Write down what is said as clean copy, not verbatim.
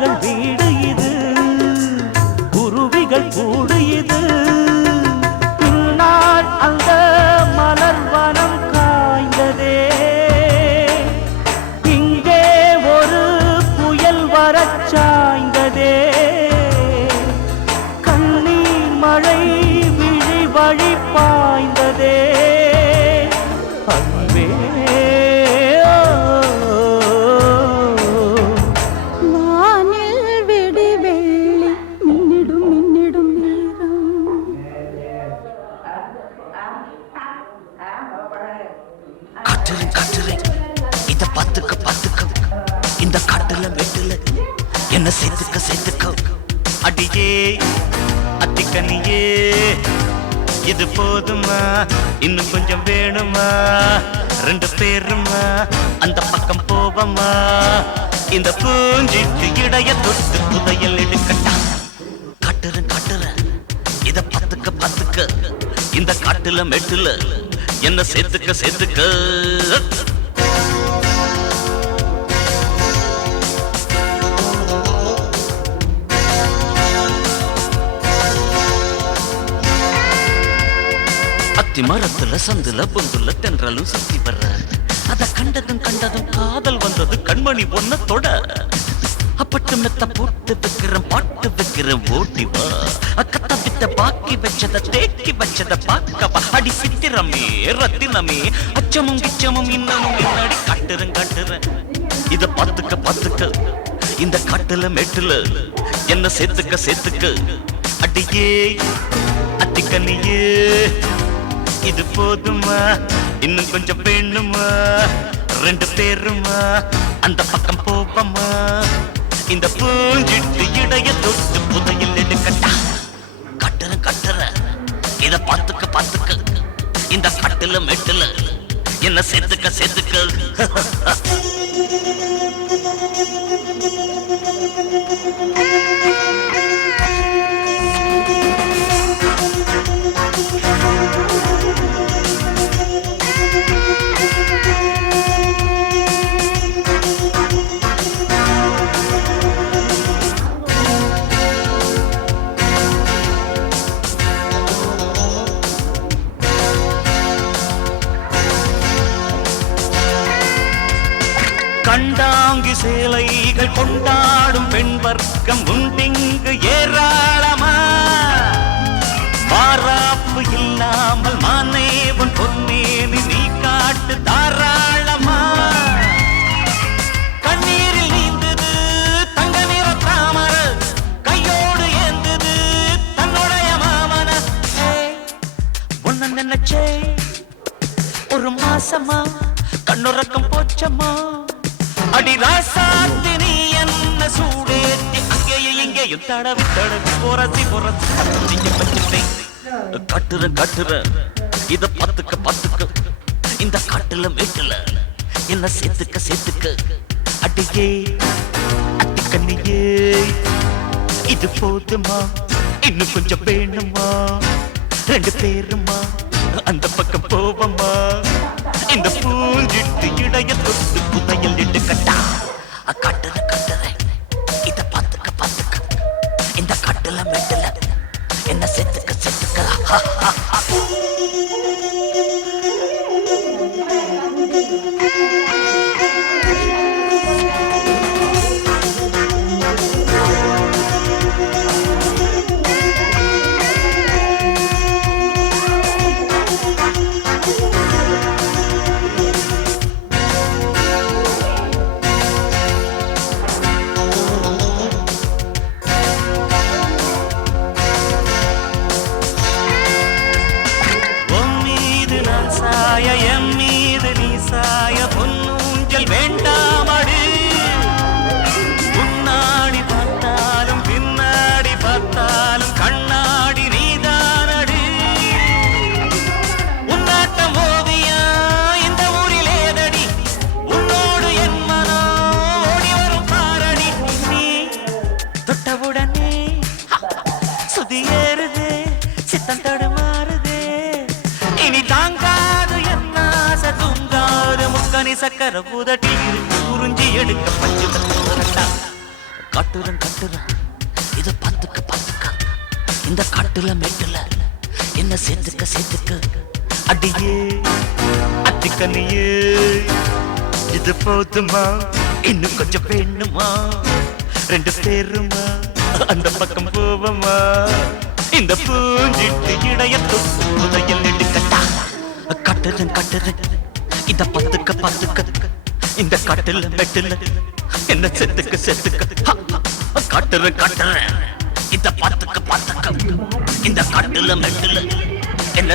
கார்கள் வீடு இது, குருவிகள் கூடு இது. பின்னால் அந்த மலர் வனம் காய்ந்ததே, இங்கே ஒரு புயல் வரச் சாய்ந்ததே. கண்ணீர் மழை விழி வழி பாய்ந்ததே. அன்பே வானில் வெடி வெள்ளி மின்னிடும் மின்னிடும் நேரம். காட்டுறேன் இத பத்துக்க இந்த காட்டுல வெட்டுல என்ன சேர்த்துக்க அடியே அத்திக்கனியே, இது போதுமா இன்னும் கொஞ்சம் வேணுமா? ரெண்டு பேருமா அந்த பக்கம் போவமா? இந்த பூஞ்சிட்டு இடைய தொட்டு புதையல் எடுக்கட்டா. காட்டுறேன் இத பத்துக்க இந்த காட்டுல மெட்டுல என்ன சேர்த்துக்க. அத்தி மரத்துல சந்துல பொந்துல தென்றலும் சுத்தி வர்ற, அத கண்டதும் காதல் வந்தது கண்மணி பொண்ண தொட. அப்பட்டு மெத்த போட்டு வைக்கிறேன் பாட்டு வைக்கிறேன் ஓட்டிவா. அக்கத்த வித்த பாக்கி வச்சத தேக்கி வச்சத பாக்கவா. அடி சித்திரமே ரத்தினமே அச்சமும் கிச்சமும் இன்னமும் முன்னாடி காட்டுறேன் இத பத்துக்க இந்த காட்டுல மெட்டுல என்ன சேர்த்துக்க. அடியே அத்திக்கனியே, இது போதுமா இன்னும் கொஞ்சம் வேணுமா? ரெண்டு பேருமா அந்த பக்கம் போவமா? இந்த பூஞ்சிட்டு இடைய தொட்டு புதையில் எடுக்கட்டா. காட்டுறேன் இத பத்துக்க இந்த காட்டுல மெட்டுல என்ன சேர்த்துக்க. கண்டாங்கி சேலைகள் கொண்டாடும் பெண் வர்க்கம் உண்டிங்கு ஏராளமா. பாராப்பு இல்லாமல் மானேவன் பொன்னேனி நீ காட்டு தாராளமா. கண்ணீரில் நீந்தது தங்க நிற தாமர, கையோடு ஏந்தது தன்னுடைய மாமன. ஒன்ன நினைச்சே ஒரு மாசமா கண்ணுறக்கம் போச்சம்மா. அடி ராசாத்தி நீ என்ன சூடேத்தி அங்கேயும் இங்கேயும் தடவி பொறசி வச்சுட்டேன். காட்டுறேன் இத பத்துக்க இந்த காட்டுல வீட்டுல என்ன சேர்த்துக்க. அடியே அத்திக்கண்ணியே, இது போதுமா இன்னும் கொஞ்சம் வேணுமா? ரெண்டு பேருமா அந்த பக்கம் போவமா? இந்த பூஞ்சிட்டு இடைய தொட்டு புதையல் எடுக்கட்டா. காட்டுறேன் இத பத்துக்க இந்த காட்டுல மெட்டுல என்ன சேர்த்துக்க. எம் மீது நீ சாய பொன்னூஞ்சல் வேண்டாமடி. முன்னாடி பார்த்தாலும் பின்னாடி பார்த்தாலும் கண்ணாடி நீதானடி. உன்னாட்டம் ஓவியா இந்த ஊரில் ஏதடி, உன்னோடு என் மனம் ஓடி வரும் பாரடி. நீ தொட்டவுடனே சுதியேறுதே சித்தம் தடுமாறுதே. இனி தாங்காது என்ன தூங்காது முக்கனி சக்கர புதட்டில் உறிஞ்சி எடுக்க பஞ்சு. கட்டுறன் கட்டுறன் இது பத்துக்கு பத்துக்கு இந்த காட்டுல மேட்டுல என்ன சேர்த்துக்க சேர்த்துக்க அடியே அத்திக்கனியே இது போதுமா இன்னும் கொஞ்சம் வேணுமா ரெண்டு பேருமா அந்த பக்கம் போவமா இந்த பூஞ்சிட்டு இடையத்து உதயல் எடுக்கட்டா கட்டுறன் கட்டுறன் இத பத்துக்க பத்துக்க இந்த காட்டுல மெட்டுல என்ன செத்துக்க செத்துக்க காட்டுறன் காட்டுறன் இத பத்துக்க பத்துக்க இந்த காட்டுல மெட்டுல என்ன